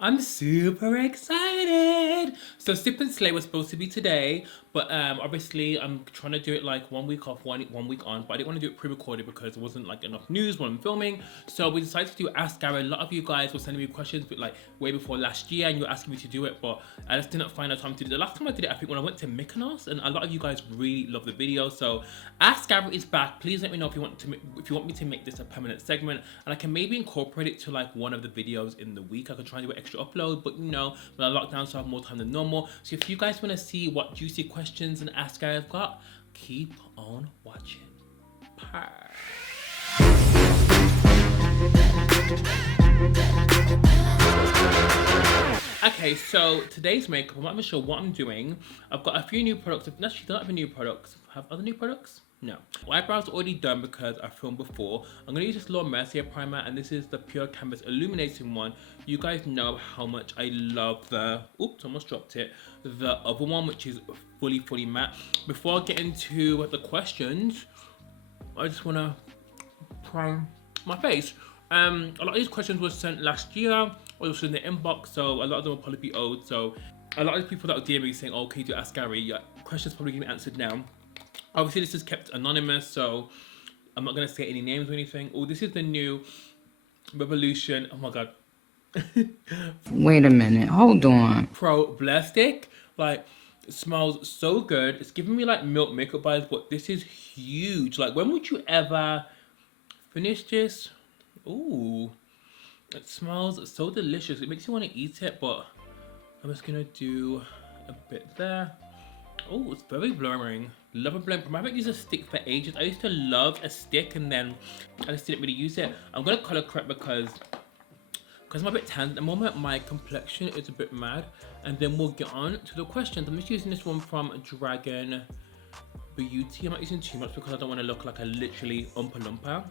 I'm super excited. So Sip and Slay was supposed to be today, but obviously I'm trying to do it like 1 week off, one week on. But I didn't want to do it pre-recorded because there wasn't like enough news when I'm filming. So we decided to do Ask Gary. A lot of you guys were sending me questions, but like way before last year, and you were asking me to do it, but I just didn't find out time to do it. The last time I did it, I think when I went to Mykonos, and a lot of you guys really love the video. So Ask Gary is back. Please let me know if you want me to make this a permanent segment, and I can maybe incorporate it to like one of the videos in the week. I could try and do an extra upload, but you know, when I lock down, so I have more time than normal. So if you guys want to see what juicy questions and Ask Gary I've got, keep on watching. Okay, so today's makeup, I'm not even sure what I'm doing. I've got a few new products. Actually, don't have any new products. Have other new products? No. My eyebrows are already done because I filmed before. I'm going to use this Laura Mercier primer, and this is the Pure Canvas Illuminating one. You guys know how much I love the... Oops, almost dropped it. The other one, which is fully matte. Before I get into the questions, I just want to prime my face. A lot of these questions were sent last year, or was in the inbox, so a lot of them will probably be old. So a lot of the people that were DMing me saying, "Oh, can you do Ask Gary?" Your questions probably going to be answered now. Obviously, this is kept anonymous, so I'm not going to say any names or anything. Oh, this is the new Revolution. Oh my god. Wait a minute, hold on. Pro Blur Stick. Like, it smells so good. It's giving me like milk makeup vibes, but this is huge. Like, when would you ever finish this? Ooh, it smells so delicious. It makes you want to eat it, but I'm just gonna do a bit there. Oh, it's very blurring. Love a blend. I haven't used a stick for ages. I used to love a stick, and then I just didn't really use it. I'm gonna color correct because I'm a bit tan at the moment. My complexion is a bit mad, and then we'll get on to the questions. I'm just using this one from Dragon Beauty. I'm not using too much because I don't want to look like a literally Oompa Loompa.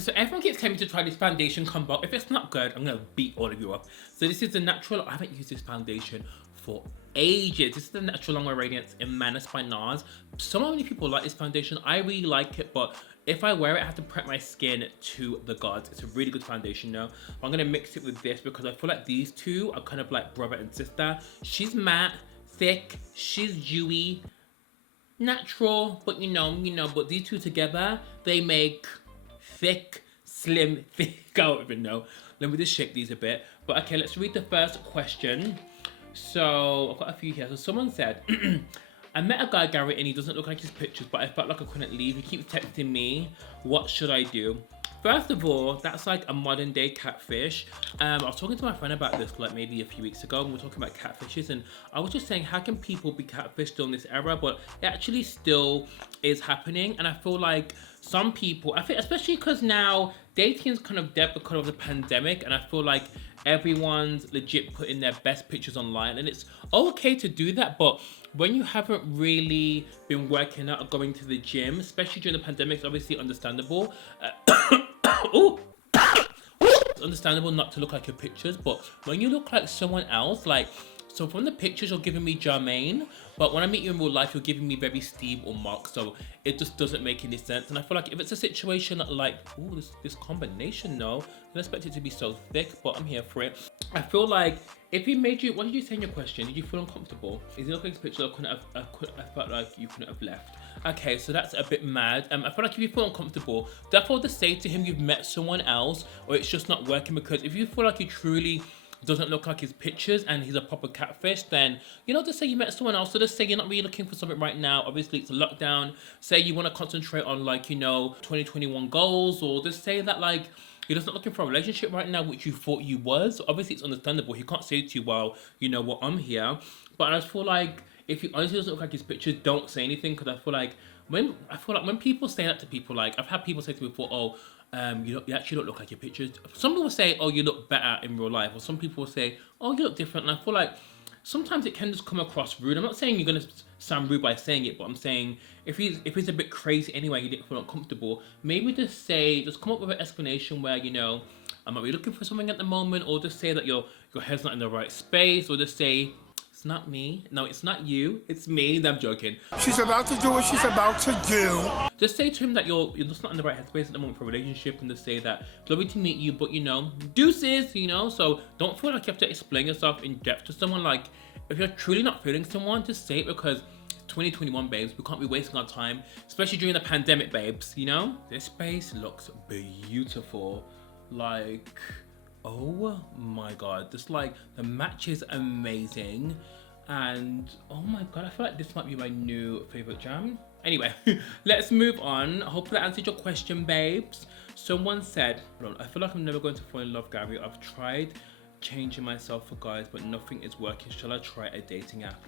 So everyone keeps telling me to try this foundation combo. If it's not good, I'm gonna beat all of you up. So this is the natural. I haven't used this foundation for ages. This is the Natural Longwear Radiance in Menace by NARS. So many people like this foundation. I really like it, but if I wear it, I have to prep my skin to the gods. It's a really good foundation now. I'm gonna mix it with this because I feel like these two are kind of like brother and sister. She's matte, thick, she's dewy, natural, but but these two together, they make thick, slim, thick. I don't even know. Let me just shake these a bit. But okay, let's read the first question. So I've got a few here. So someone said, I met a guy, Gary, and he doesn't look like his pictures, but I felt like I couldn't leave. He keeps texting me. What should I do? First of all, that's like a modern day catfish. I was talking to my friend about this like maybe a few weeks ago, and we were talking about catfishes, and I was just saying, how can people be catfished during this era? But it actually still is happening, and I feel like some people, I think especially because now dating is kind of dead because of the pandemic, and I feel like everyone's legit putting their best pictures online, and it's okay to do that, but when you haven't really been working out or going to the gym, especially during the pandemic, it's obviously understandable. Ooh. It's understandable not to look like your pictures, but when you look like someone else, like, so from the pictures you're giving me Jermaine, but when I meet you in real life you're giving me very Steve or Mark, so it just doesn't make any sense. And I feel like if it's a situation like, ooh, this combination, no, I didn't expect it to be so thick, but I'm here for it. I feel like if he made you, what did you say in your question? Did you feel uncomfortable? Is it looking at this picture? I felt like you couldn't have left. Okay, so that's a bit mad. I feel like if you feel uncomfortable, therefore just say to him you've met someone else, or it's just not working. Because if you feel like he truly doesn't look like his pictures and he's a proper catfish, then just say you met someone else. So just say you're not really looking for something right now. Obviously it's a lockdown. Say you want to concentrate on 2021 goals, or just say that like you're just not looking for a relationship right now, which you thought you was. Obviously it's understandable. He can't say to you, well, I'm here. But I just feel like if he honestly doesn't look like his pictures, don't say anything, because I feel like when people say that to people, like I've had people say to me before, oh, you actually don't look like your pictures. Some people say, oh, you look better in real life, or some people say, oh, you look different. And I feel like sometimes it can just come across rude. I'm not saying you're gonna sound rude by saying it, but I'm saying if he's a bit crazy anyway, you didn't feel uncomfortable, maybe just come up with an explanation where I'm not really looking for something at the moment, or just say that your head's not in the right space, or just say It's not me. No, it's not you. It's me. No, I'm joking. She's about to do what she's about to do. Just say to him that you're just not in the right headspace at the moment for a relationship, and just say that lovely to meet you, but you know, deuces, you know. So don't feel like you have to explain yourself in depth to someone. Like, if you're truly not feeling someone, just say it, because 2021, babes, we can't be wasting our time, especially during the pandemic, babes, you know. This space looks beautiful. Like, oh my god, this, like, the match is amazing, and oh my god, I feel like this might be my new favorite jam. Anyway, let's move on. Hopefully that answered your question, babes. Someone said, I feel like I'm never going to fall in love, Gary. I've tried changing myself for guys, but nothing is working. Shall I try a dating app?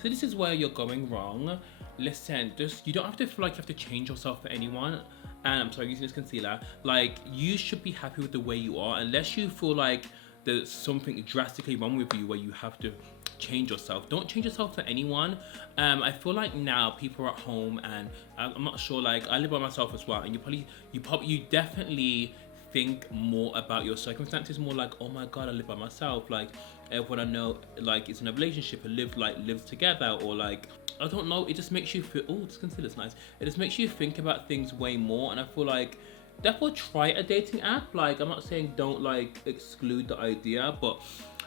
So this is where you're going wrong. Listen, just, you don't have to feel like you have to change yourself for anyone. And I'm sorry, using this concealer. Like, you should be happy with the way you are, unless you feel like there's something drastically wrong with you where you have to change yourself. Don't change yourself for anyone. I feel like now people are at home, and I'm not sure, like, I live by myself as well, and you definitely think more about your circumstances, more like, oh my god, I live by myself, like everyone I know like is in a relationship and lives together, or like, I don't know, it just makes you feel, oh, this concealer's nice. It just makes you think about things way more, and I feel like therefore try a dating app. Like, I'm not saying don't like exclude the idea, but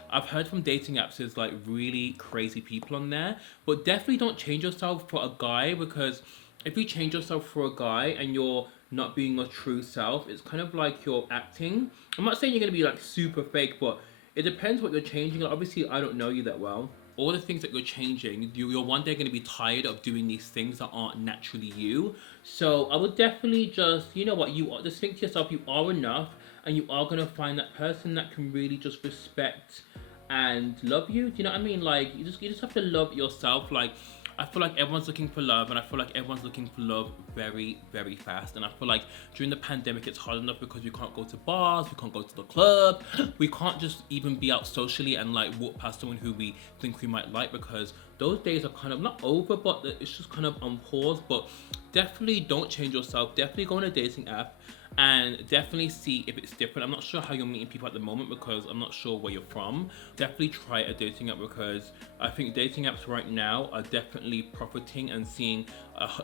I've heard from dating apps there's like really crazy people on there, but definitely don't change yourself for a guy, because if you change yourself for a guy and you're not being your true self, it's kind of like you're acting. I'm not saying you're gonna be like super fake, but it depends what you're changing. Like, obviously, I don't know you that well. All the things that you're changing, you're one day gonna be tired of doing these things that aren't naturally you. So I would definitely just, you know what, just think to yourself, you are enough, and you are gonna find that person that can really just respect and love you. Do you know what I mean? Like, you just have to love yourself. Like, I feel like everyone's looking for love, and I feel like everyone's looking for love very, very fast. And I feel like during the pandemic, it's hard enough because we can't go to bars, we can't go to the club, we can't just even be out socially and like walk past someone who we think we might like, because those days are kind of not over, but it's just kind of on pause. But definitely don't change yourself. Definitely go on a dating app and definitely see if it's different. I'm not sure how you're meeting people at the moment, because I'm not sure where you're from. Definitely try a dating app, because I think dating apps right now are definitely profiting and seeing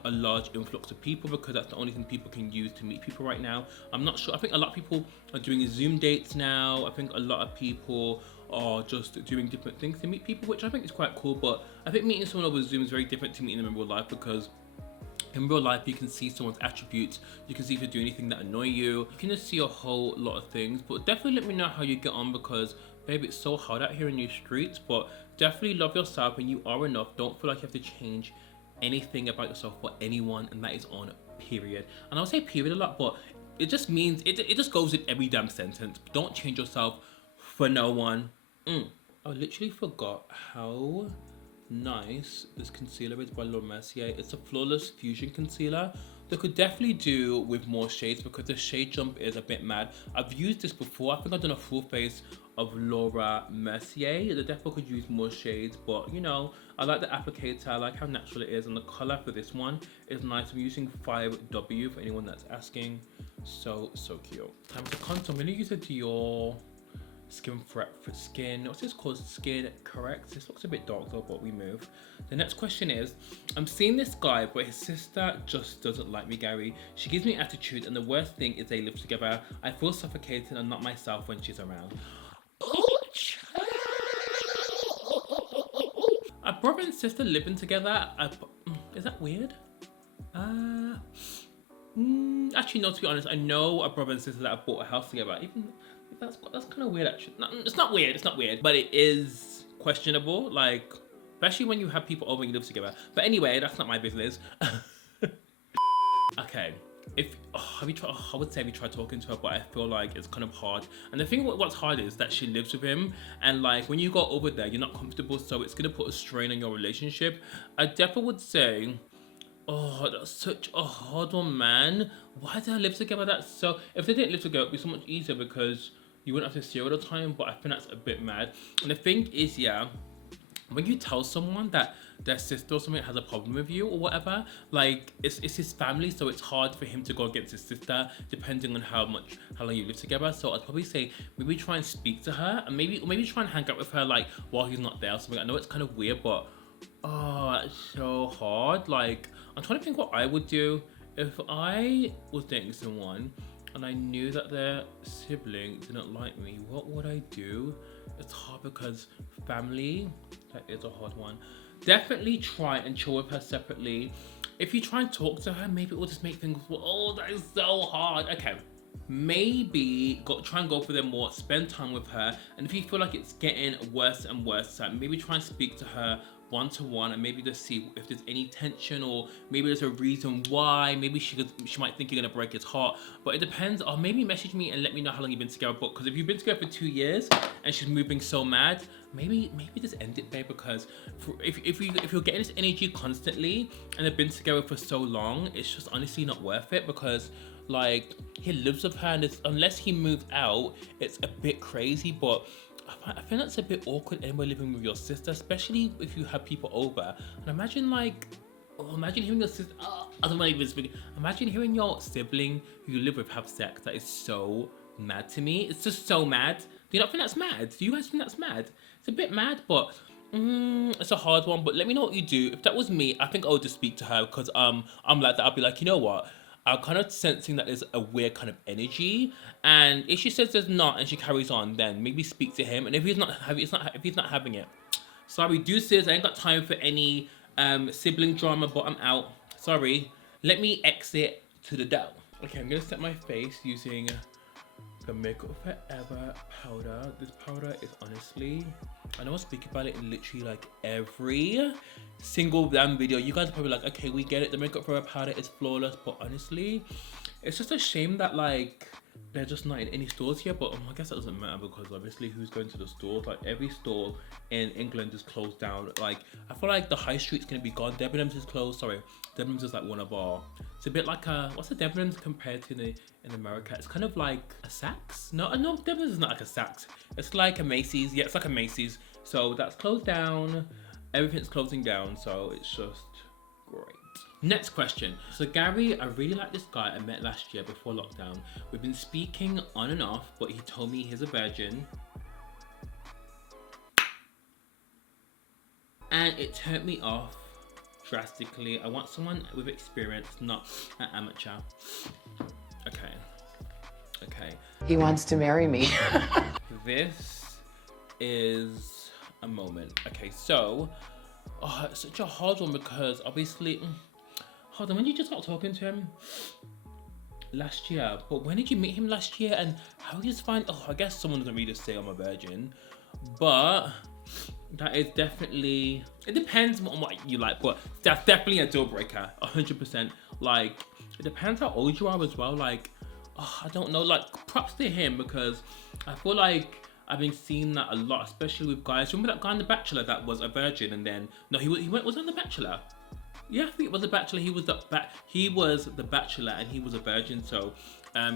a large influx of people, because that's the only thing people can use to meet people right now. I'm not sure. I think a lot of people are doing Zoom dates now. I think a lot of people are just doing different things to meet people, which I think is quite cool. But I think meeting someone over Zoom is very different to meeting them in real life, because in real life, you can see someone's attributes. You can see if they do anything that annoy you. You can just see a whole lot of things. But definitely let me know how you get on, because baby, it's so hard out here in these streets. But definitely love yourself, and you are enough. Don't feel like you have to change anything about yourself for anyone, and that is on period. And I'll say period a lot, but it just means it just goes in every damn sentence. Don't change yourself for no one. I literally forgot how nice this concealer is by Laura Mercier. It's a flawless fusion concealer. They could definitely do with more shades, because the shade jump is a bit mad. I've used this before. I think I've done a full face of Laura Mercier. They definitely could use more shades, but you know, I like the applicator. I like how natural it is, and the color for this one is nice. I'm using 5W for anyone that's asking. So cute. Time to contour. I'm gonna use a Dior what's this called? Skin Correct. This looks a bit dark though, but we move. The next question is, I'm seeing this guy, but his sister just doesn't like me, Gary. She gives me attitude, and the worst thing is they live together. I feel suffocated and not myself when she's around. A brother and sister living together, is that weird? Actually, no, to be honest, I know a brother and sister that have bought a house together. Even that's kind of weird, actually. No, it's not weird, but it is questionable, like, especially when you have people over and you live together. But anyway, that's not my business. Okay, I would say we tried talking to her, but I feel like it's kind of hard. And the thing what's hard is that she lives with him, and like when you go over there, you're not comfortable, so it's gonna put a strain on your relationship. I definitely would say, oh, that's such a hard one, man. Why do they live together? That's so. If they didn't live together, it'd be so much easier, because you wouldn't have to see her all the time. But I think that's a bit mad. And the thing is, yeah, when you tell someone that their sister or something has a problem with you or whatever, like it's his family, so it's hard for him to go against his sister depending on how long you live together. So I'd probably say maybe try and speak to her, and maybe try and hang out with her like while he's not there or something. I know it's kind of weird, but oh, it's so hard. Like, I'm trying to think what I would do if I was dating someone and I knew that their sibling didn't like me. What would I do? It's hard because family, that is a hard one. Definitely try and chill with her separately. If you try and talk to her, maybe it will just make things, oh, that is so hard. Okay, maybe try and go for them more, spend time with her. And if you feel like it's getting worse and worse, maybe try and speak to her one-to-one and maybe just see if there's any tension, or maybe there's a reason why. Maybe she might think you're gonna break his heart, but it depends. Or maybe message me and let me know how long you've been together. But because if you've been together for 2 years and she's moving so mad, maybe just end it, babe. Because if you're getting this energy constantly and they've been together for so long, it's just honestly not worth it. Because like, he lives with her, and unless he moved out, it's a bit crazy. But I feel that's a bit awkward anyway, living with your sister, especially if you have people over. And imagine imagine hearing your sister, I don't want to even speak. Imagine hearing your sibling who you live with have sex. That is so mad to me. It's just so mad. Do you not think that's mad? Do you guys think that's mad? It's a bit mad, but it's a hard one. But let me know what you do. If that was me, I think I would just speak to her, because I'm like that. I'll be like, you know what? I'm kind of sensing that there's a weird kind of energy, and if she says there's not and she carries on, then maybe speak to him. And if he's not having it, sorry, deuces. I ain't got time for any sibling drama, but I'm out. Sorry. Let me exit to the door. Okay, I'm gonna set my face using the Makeup Forever powder. This powder is honestly, I know I speak about it in literally like every single damn video. You guys are probably like, okay, we get it, the Makeup Forever powder is flawless, but honestly, it's just a shame that like they're just not in any stores here. But I guess that doesn't matter, because obviously who's going to the stores? Like, every store in England is closed down. Like, I feel like the high street's gonna be gone. Debenhams is closed. Sorry, Debenhams is like one of our, it's a bit like a, what's the Debenhams compared to in America? It's kind of like a Saks. No, Debenhams is not like a Saks. It's like a Macy's. Yeah, it's like a Macy's. So that's closed down. Everything's closing down. So it's just great. Next question. So Gary, I really like this guy I met last year before lockdown. We've been speaking on and off, but he told me he's a virgin. And it turned me off drastically. I want someone with experience, not an amateur. Okay. He wants to marry me. This is a moment. Okay, so, it's such a hard one, because obviously, hold on, when did you start talking to him? Last year. But when did you meet him last year? And how did you find, I guess someone doesn't really say I'm a virgin, but that is definitely, it depends on what you like, but that's definitely a deal breaker, 100%. Like, it depends how old you are as well. Like, I don't know, like, props to him, because I feel like I've been seeing that a lot, especially with guys. Remember that guy on The Bachelor that was a virgin, and then, no, was on The Bachelor? Yeah, I think it was The Bachelor. He was the Bachelor, and he was a virgin, so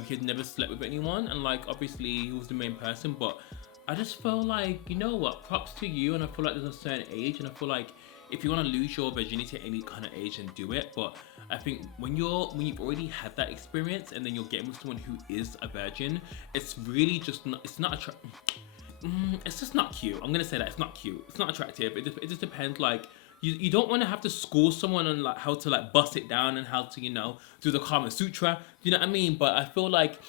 he had never slept with anyone, and like, obviously he was the main person. But I just feel like, you know what, props to you. And I feel like there's a certain age, and I feel like if you want to lose your virginity at any kind of age, then do it. But I think when you've already had that experience, and then you're getting with someone who is a virgin, it's really just not, it's just not cute. I'm gonna say that, it's not cute. It's not attractive. It just depends. Like, you don't want to have to school someone on like how to like bust it down and how to, you know, do the Kama Sutra. You know what I mean? But I feel like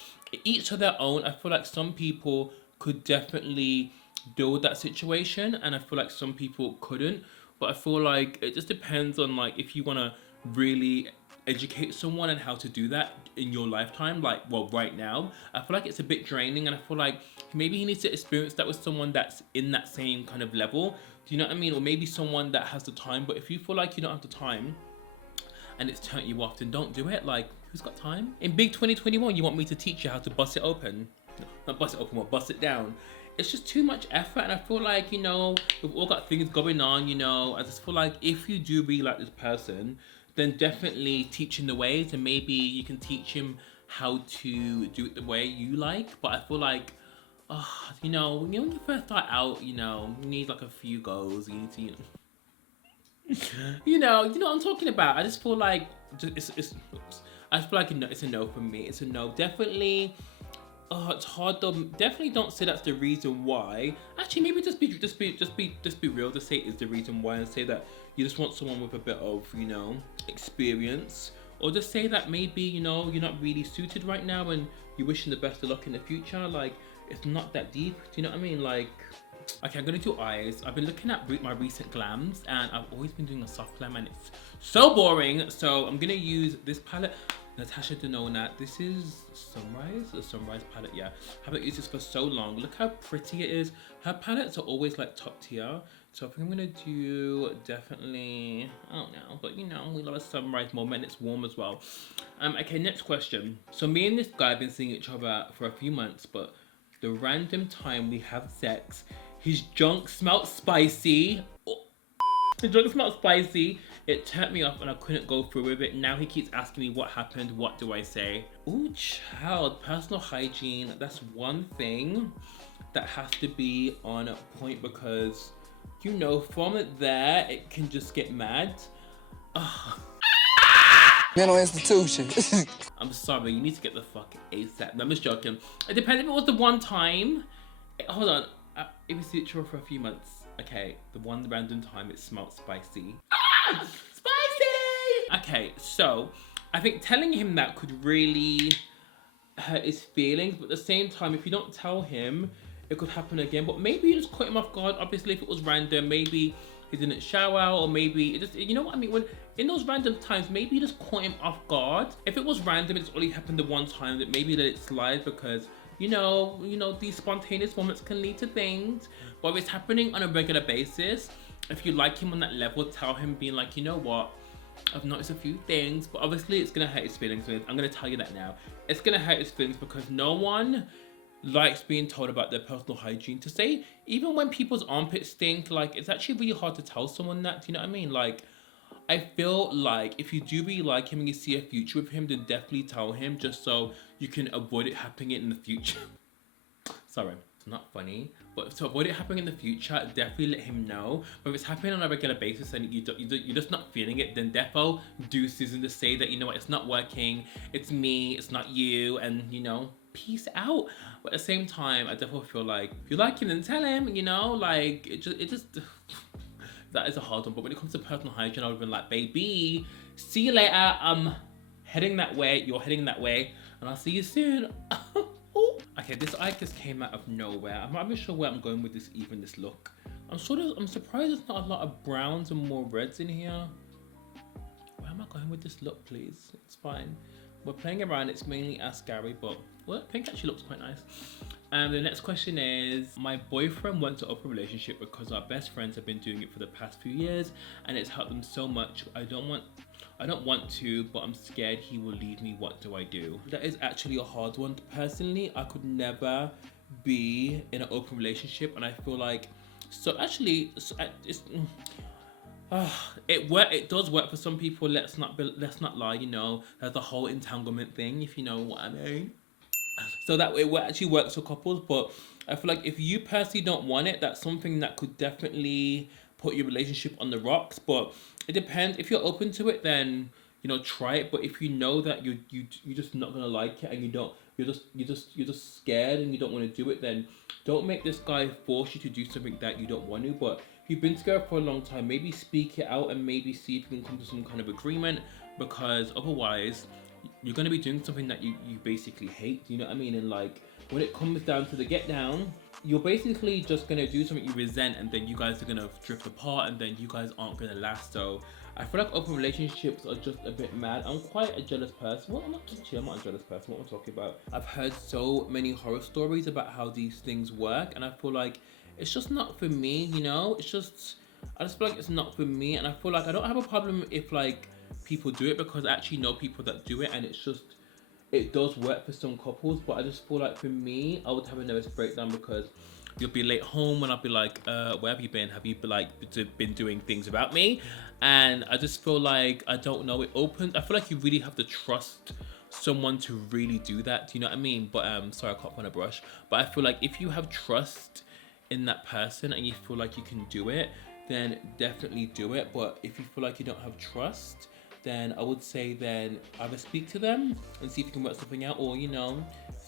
each to their own. I feel like some people could definitely deal with that situation, and I feel like some people couldn't. But I feel like it just depends on like if you want to really educate someone and how to do that in your lifetime, like, well, right now, I feel like it's a bit draining, and I feel like maybe he needs to experience that with someone that's in that same kind of level. Do you know what I mean? Or maybe someone that has the time. But if you feel like you don't have the time and it's turned you off, then don't do it. Like, who's got time? In big 2021, you want me to teach you how to bust it open? No, not bust it open, but bust it down. It's just too much effort, and I feel like, you know, we've all got things going on, you know. I just feel like if you do really like this person, then definitely teach him the ways, and maybe you can teach him how to do it the way you like. But I feel like, you know, when you first start out, you know, you need like a few goals. You need to, you know what I'm talking about. I just feel like I just feel like it's a no for me. It's a no, definitely. Oh, it's hard though. Definitely don't say that's the reason why. Actually, maybe just be real to say it is the reason why, and say that you just want someone with a bit of, you know, experience, or just say that maybe, you know, you're not really suited right now and you're wishing the best of luck in the future. Like, it's not that deep. Do you know what I mean? Like, okay, I'm gonna do eyes. I've been looking at my recent glams, and I've always been doing a soft glam, and it's so boring. So I'm gonna use this palette. Natasha Denona. This is the Sunrise palette, yeah. I haven't used this for so long. Look how pretty it is. Her palettes are always like top tier. So I think I'm gonna do definitely, I don't know, but you know, we love a sunrise moment. It's warm as well. Okay, next question. So me and this guy have been seeing each other for a few months, but the random time we have sex, his junk smelled spicy. The drug smelled spicy. It turned me off and I couldn't go through with it. Now he keeps asking me what happened. What do I say? Ooh, child, personal hygiene. That's one thing that has to be on point, because, you know, from there, it can just get mad. Mental institution. I'm sorry, you need to get the fuck ASAP. No, I'm just joking. It depends if it was the one time. Hold on. It was literally for a few months. Okay, the one random time it smelled spicy. Spicy! Okay, so I think telling him that could really hurt his feelings, but at the same time, if you don't tell him, it could happen again. But maybe you just caught him off guard. Obviously, if it was random, maybe he didn't shower, or maybe it just, you know what I mean? When in those random times, maybe you just caught him off guard. If it was random, it's only happened the one time, that maybe let it slide, because you know, these spontaneous moments can lead to things. But if it's happening on a regular basis, if you like him on that level, tell him, being like, you know what, I've noticed a few things, but obviously it's gonna hurt his feelings. I'm gonna tell you that now. It's gonna hurt his feelings, because no one likes being told about their personal hygiene. To say, even when people's armpits stink, like, it's actually really hard to tell someone that. Do you know what I mean? Like, I feel like if you do really like him and you see a future with him, then definitely tell him, just so you can avoid it happening in the future. Sorry, it's not funny, but to avoid it happening in the future, definitely let him know. But if it's happening on a regular basis and you're just not feeling it, then defo deuces, and just say that, you know what, it's not working, it's me, it's not you, and you know, peace out. But at the same time, I definitely feel like if you like him, then tell him, you know, like, it just that is a hard one. But when it comes to personal hygiene, I would have been like, baby, see you later. I'm heading that way. You're heading that way. And I'll see you soon. Okay, this eye just came out of nowhere. I'm not even sure where I'm going with this, even this look. I'm surprised there's not a lot of browns and more reds in here. Where am I going with this look, please? It's fine. We're playing around. It's mainly Ask Gary, but well, pink actually looks quite nice. The next question is, my boyfriend wants to open a relationship because our best friends have been doing it for the past few years and it's helped them so much. I don't want to, but I'm scared he will leave me. What do I do? That is actually a hard one. Personally, I could never be in an open relationship, and I feel like, it does work for some people. Let's not lie, you know, there's the whole entanglement thing, if you know what I mean. So that it actually works for couples, but I feel like if you personally don't want it, that's something that could definitely put your relationship on the rocks. But it depends. If you're open to it, then, you know, try it. But if you know that you're just not gonna like it, and you're just scared and you don't want to do it, then don't make this guy force you to do something that you don't want to. But if you've been together for a long time, maybe speak it out and maybe see if you can come to some kind of agreement, because otherwise you're going to be doing something that you basically hate. You know what I mean? And like, when it comes down to the get down, you're basically just going to do something you resent, and then you guys are going to drift apart, and then you guys aren't going to last. So I feel like open relationships are just a bit mad. I'm quite a jealous person. Well, I'm not a jealous person. What am I talking about? I've heard so many horror stories about how these things work, and I feel like it's just not for me, you know? I just feel like it's not for me, and I feel like I don't have a problem if like people do it, because I actually know people that do it, and it does work for some couples. But I just feel like for me, I would have a nervous breakdown, because you'll be late home and I'll be like, where have you been? Have you been doing things about me? And I just feel like, I don't know, I feel like you really have to trust someone to really do that. Do you know what I mean? But sorry, I can't find a brush. But I feel like if you have trust in that person and you feel like you can do it, then definitely do it. But if you feel like you don't have trust, then I would say then either speak to them and see if you can work something out, or, you know,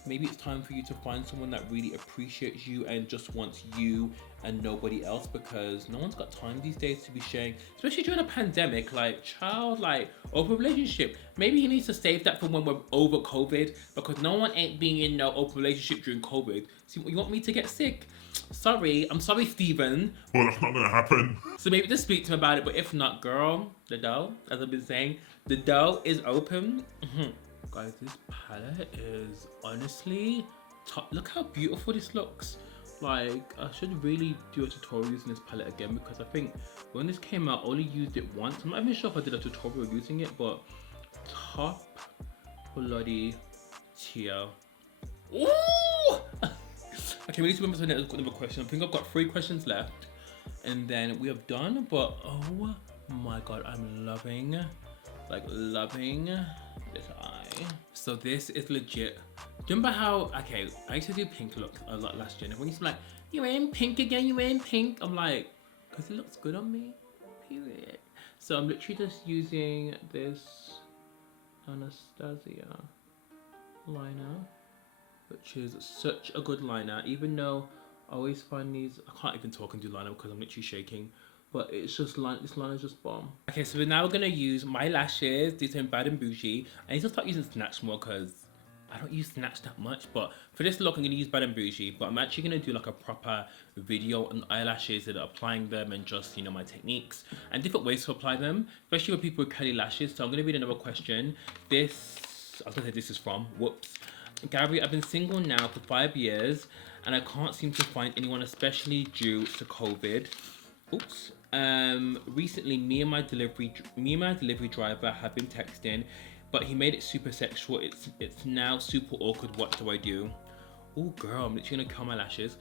maybe it's time for you to find someone that really appreciates you and just wants you and nobody else, because no one's got time these days to be sharing, especially during a pandemic. Like, child, like, open relationship. Maybe he needs to save that for when we're over COVID, because no one ain't being in no open relationship during COVID. So you want me to get sick? Sorry, I'm sorry, Steven. Well, that's not gonna happen. So maybe just speak to him about it, but if not, girl, the door, as I've been saying, the door is open. Guys, this palette is honestly top. Look how beautiful this looks. Like, I should really do a tutorial using this palette again, because I think when this came out, I only used it once. I'm not even sure if I did a tutorial using it, but top bloody tier. Ooh! Okay, we need to remember to another question. I think I've got 3 questions left, and then we have done. But oh my god, I'm loving, like, loving this eye. So this is legit. Do you remember how, okay, I used to do pink look a lot last year, and everyone used to be like, you wearing pink again, you wearing pink? I'm like, because it looks good on me, period. So I'm literally just using this Anastasia liner, which is such a good liner, even though I always find these, I can't even talk and do liner because I'm literally shaking, but it's just like, this liner is just bomb. Okay, so we're now gonna use my lashes. These are Bad and Bougie. I need to start using Snatch more because I don't use Snatch that much, but for this look I'm gonna use Bad and Bougie, but I'm actually gonna do like a proper video on eyelashes and applying them, and just, you know, my techniques and different ways to apply them, especially with people with curly lashes. So I'm gonna read another question. This, I was gonna say this is from, whoops. Gabby, I've been single now for 5 years and I can't seem to find anyone, especially due to COVID. Oops. Recently, me and my delivery driver have been texting, but he made it super sexual. It's now super awkward. What do I do? Oh girl, I'm literally gonna curl my lashes.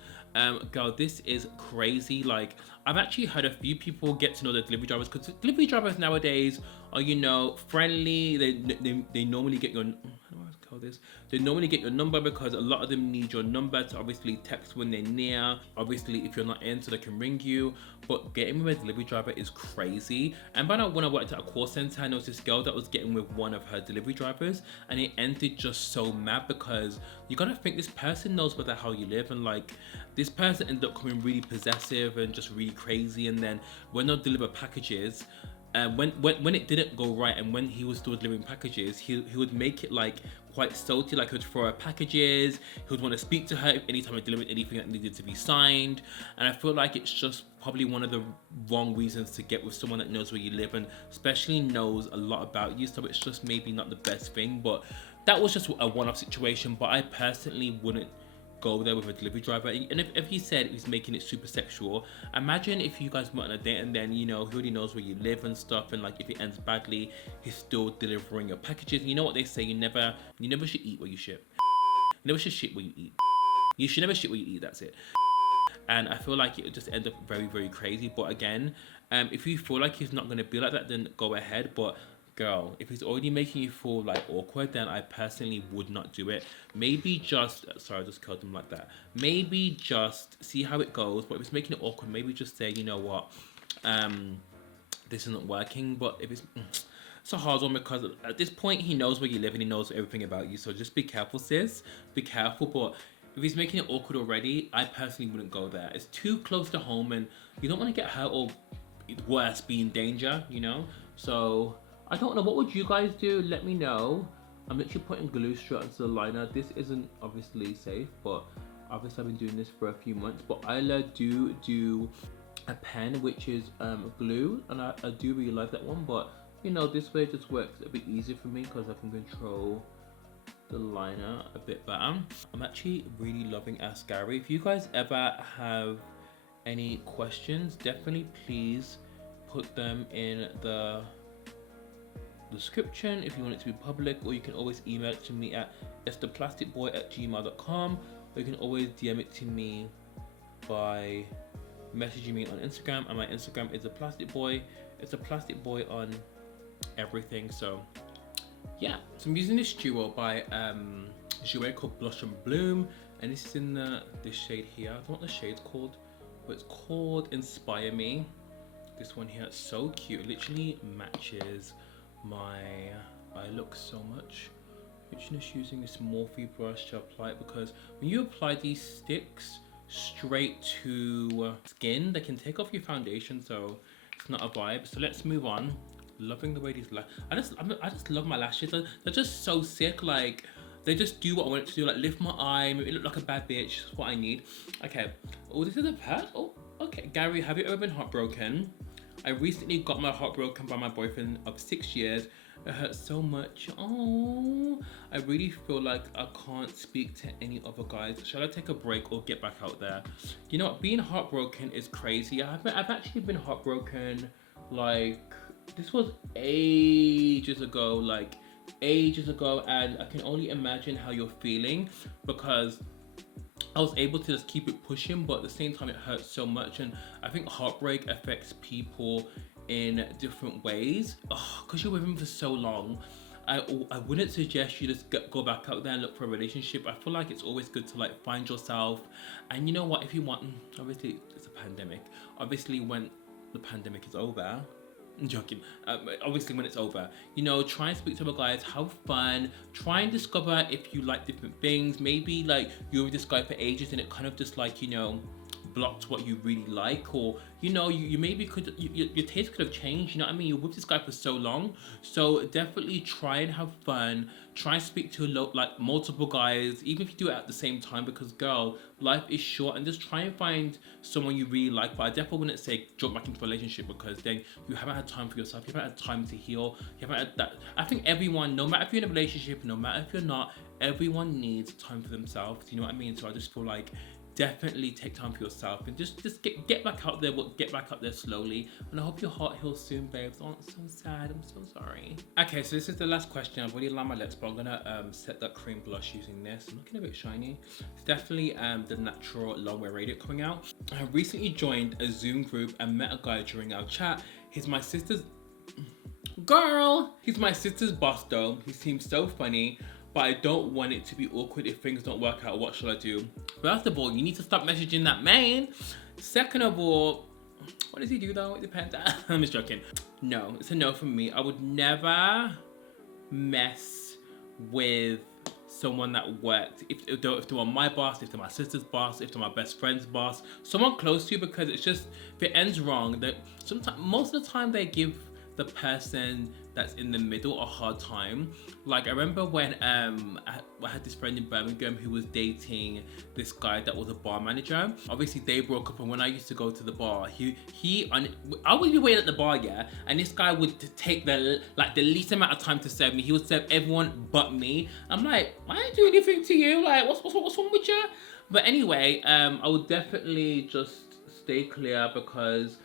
Girl, this is crazy. Like, I've actually had a few people get to know the delivery drivers, because delivery drivers nowadays are, you know, friendly. They normally get your, how do I call this? They normally get your number, because a lot of them need your number to obviously text when they're near. Obviously, if you're not in, so they can ring you. But getting with a delivery driver is crazy. And by now, when I worked at a call center, I know this girl that was getting with one of her delivery drivers, and it ended just so mad, because you gotta think this person knows what the hell you live, and like, this person ended up becoming really possessive and just really crazy. And then when they'll deliver packages, when it didn't go right, and when he was still delivering packages, he would make it like quite salty, like he would throw her packages, he would want to speak to her anytime I delivered anything that needed to be signed. And I feel like it's just probably one of the wrong reasons to get with someone that knows where you live and especially knows a lot about you. So it's just maybe not the best thing, but that was just a one-off situation. But I personally wouldn't go there with a delivery driver. And if he said he's making it super sexual, imagine if you guys went on a date and then, you know, he already knows where you live and stuff, and like if it ends badly, he's still delivering your packages. And you know what they say, you never should eat where you shit. You never should shit where you eat. You should never shit where you eat, that's it. And I feel like it would just end up very, very crazy. But again, if you feel like he's not going to be like that, then go ahead. But girl, if he's already making you feel like awkward, then I personally would not do it. Maybe just, sorry, I just curled him like that. Maybe just see how it goes. But if it's making it awkward, maybe just say, you know what, this isn't working. But if it's a hard one, because at this point he knows where you live and he knows everything about you. So just be careful, sis. Be careful. But if he's making it awkward already, I personally wouldn't go there. It's too close to home, and you don't want to get hurt or worse, be in danger, you know. So I don't know, what would you guys do? Let me know. I'm literally putting glue straight onto the liner. This isn't obviously safe, but obviously I've been doing this for a few months. But I do a pen, which is glue, and I do really like that one. But you know, this way it just works a bit easier for me, because I can control the liner a bit better. I'm actually really loving Ask Gary. If you guys ever have any questions, definitely please put them in the description if you want it to be public, or you can always email it to me at ThePlasticBoy@gmail.com, or you can always DM it to me by messaging me on Instagram, and my Instagram is ThePlasticBoy. It's ThePlasticBoy on everything. So yeah, so I'm using this duo by Jouer called Blush and Bloom, and this is in this shade here. I don't know what the shade's called, but it's called Inspire Me. This one here is so cute. It literally matches my eye look so much. I'm just using this Morphe brush to apply it, because when you apply these sticks straight to skin, they can take off your foundation, so it's not a vibe. So let's move on. Loving the way these I just love my lashes. They're just so sick. Like, they just do what I want it to do. Like, lift my eye, make me look like a bad bitch. That's what I need. Okay. Oh, this is a pet. Oh, okay. Gary, have you ever been heartbroken? I recently got my heart broken by my boyfriend of 6 years. It hurts so much. Oh, I really feel like I can't speak to any other guys. Shall I take a break or get back out there? You know what? Being heartbroken is crazy. I've actually been heartbroken, like, this was ages ago, and I can only imagine how you're feeling, because I was able to just keep it pushing, but at the same time it hurts so much. And I think heartbreak affects people in different ways, because you're with them for so long. I wouldn't suggest you just go back out there and look for a relationship. I feel like it's always good to like find yourself, and you know what, if you want, obviously it's a pandemic, obviously when the pandemic is over, I'm joking, obviously when it's over, you know, try and speak to other guys, have fun, try and discover if you like different things. Maybe like you were with this guy for ages and it kind of just like, you know, blocked what you really like, or you know, you maybe could, your taste could have changed, you know what I mean? You're with this guy for so long, so definitely try and have fun, try and speak to like multiple guys, even if you do it at the same time, because girl, life is short, and just try and find someone you really like. But I definitely wouldn't say jump back into a relationship, because then you haven't had time for yourself, you haven't had time to heal, you haven't had that. I think everyone, no matter if you're in a relationship, no matter if you're not, everyone needs time for themselves, you know what I mean? So I just feel like definitely take time for yourself and just get back out there, but get back out there slowly. And I hope your heart heals soon, babes. Oh, I'm so sad, I'm so sorry. Okay, so this is the last question. I've already lined my lips, but I'm gonna set that cream blush using this. I'm looking a bit shiny. It's definitely the natural long wear radiant coming out. I recently joined a Zoom group and met a guy during our chat. He's my sister's he's my sister's boss though. He seems so funny, but I don't want it to be awkward if things don't work out. What should I do? First of all, you need to stop messaging that man. Second of all, what does he do though? It depends. I'm just joking. No, it's a no from me. I would never mess with someone that worked. If they were my boss, if they're my sister's boss, if they're my best friend's boss, someone close to you, because it's just, if it ends wrong, that sometimes, most of the time they give the person that's in the middle a hard time. Like, I remember when I had this friend in Birmingham who was dating this guy that was a bar manager. Obviously they broke up, and when I used to go to the bar, I would be waiting at the bar, yeah, and this guy would take the least amount of time to serve me. He would serve everyone but me. I'm like, I didn't do anything to you, like what's wrong with you? But anyway, I would definitely just stay clear, because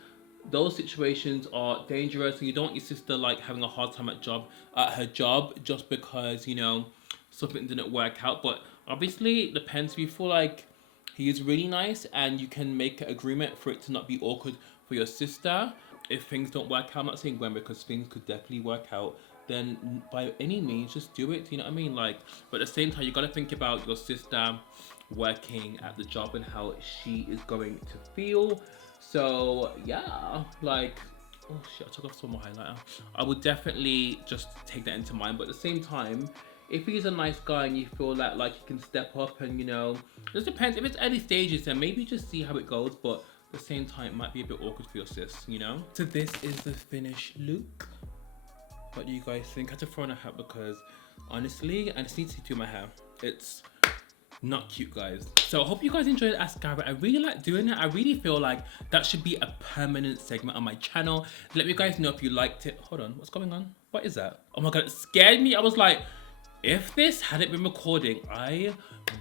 those situations are dangerous, and you don't want your sister like having a hard time at her job just because, you know, something didn't work out. But obviously it depends. If you feel like he is really nice and you can make an agreement for it to not be awkward for your sister, if things don't work out, I'm not saying when, because things could definitely work out, then by any means just do it, you know what I mean? Like, but at the same time, you got to think about your sister working at the job and how she is going to feel. So yeah, like, oh shit, I took off some more highlighter. I would definitely just take that into mind. But at the same time, if he's a nice guy and you feel that like he can step up, and you know, it just depends. If it's early stages, then maybe just see how it goes. But at the same time, it might be a bit awkward for your sis, you know? So this is the finished look. What do you guys think? I had to throw in a hat because honestly, I just need to do my hair. It's not cute, guys. So I hope you guys enjoyed Ask Gary. I really like doing it. I really feel like that should be a permanent segment on my channel. Let me guys know if you liked it. Hold on, what's going on? What is that? Oh my god, it scared me. I was like, if this hadn't been recording, I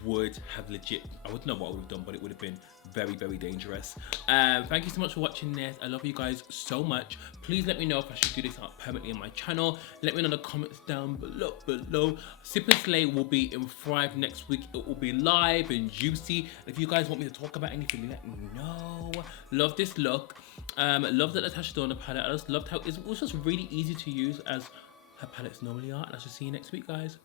would have legit, I wouldn't know what I would have done, but it would have been very, very dangerous. Thank you so much for watching this. I love you guys so much. Please let me know if I should do this out permanently on my channel. Let me know in the comments down below. Sip and Slay will be in Thrive next week. It will be live and juicy. If you guys want me to talk about anything, let me know. Love this look. Love that Natasha Donna palette. I just loved how it was just really easy to use as her palettes normally are. And I shall see you next week, guys.